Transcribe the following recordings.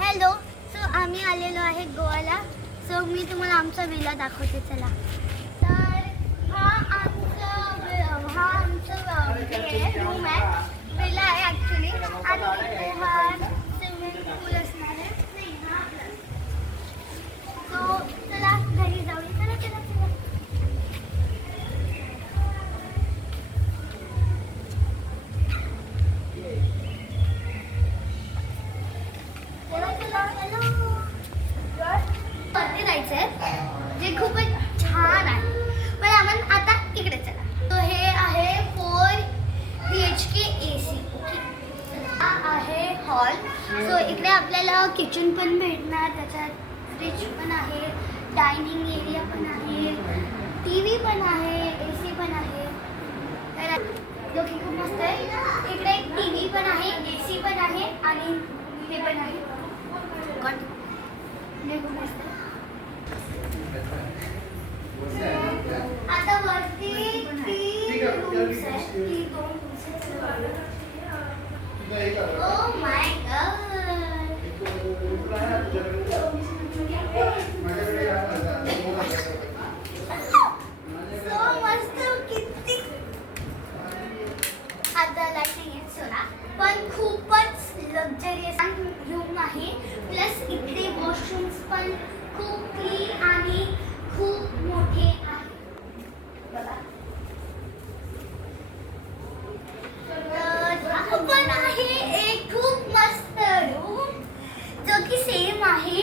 Hello. So आम्ही आलेलो आहे गोव्याला. सो मी तुम्हाला आमचा विला दाखवते. चला. तर हा आमचा रूम आहे, विला आहे ॲक्च्युली. आणि इथे हा स्विमिंग पूल असणार आहे. सो चला घरी जाऊया. चला चला चला. वरती जायचंय जे खूपच छान आहे. पण आपण आता इकडे चला. तो हे आहे 4 BHK AC. हा आहे हॉल. सो इकडे आपल्याला किचन पण भेटणार, त्याच्यात फ्रीज पण आहे, डायनिंग एरिया पण आहे, TV पण आहे, AC पण आहे. तर जो की खूप मस्त आहे. इकडे TV पण आहे, AC पण आहे आणि हे पण आहे. खूप मस्त आहे. आता वरती 3 रूम्स आहेत. 2 रूम्स आहेत. Oh my God. So मस्त किती. आता लाईटिंग आहे सोडा, पण खूपच लक्झरियस रूम आहे. प्लस इकडे वॉशरूम्स पण खूप क्लीन आणि खूप मोठे आहे. बघा. पण आहे एक खूप मस्त रूम जो की सेम आहे.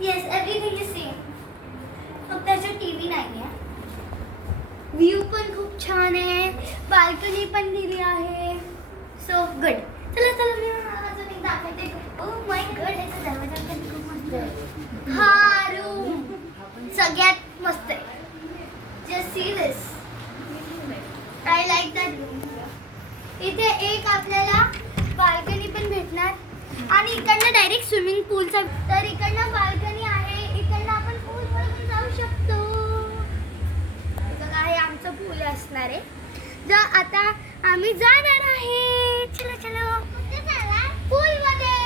Yes, everything is same. फक्त त्याच्यात TV नाही आहे. व्ह्यू पण खूप छान आहे, बाल्कनी पण दिली आहे. So good. चला चला मी अजून एक दाखवते. ओह माय गॉड, याचा दरवाजा पण खूप मस्त आहे. हा रूम सगळ्यात मस्त आहे. Just see this. I like that room. इथे एक आपल्याला बाल्कनी पण भेटणार आणि इकडनं डायरेक्ट स्विमिंग पूलचा. तर इकडनं बाल्कनी आहे, इकडनं आपण पूलवरून जाऊ शकतो. बघा, हे आमचं पूल असणार आहे. जर आता आम्ही जाणार आहे. चला चला. पूलमध्ये.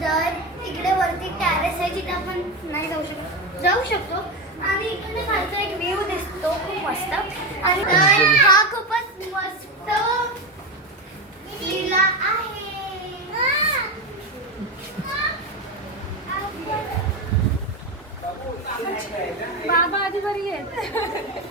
जर तिकडे वरती टॅरेस आहे जिथे आपण नाही जाऊ शकतो. आणि इकडे खालचा एक व्ह्यू दिसतो खूप मस्त. आणि तर हा खूपच मस्त विला आहे. बाबा आधी घरी आहेत.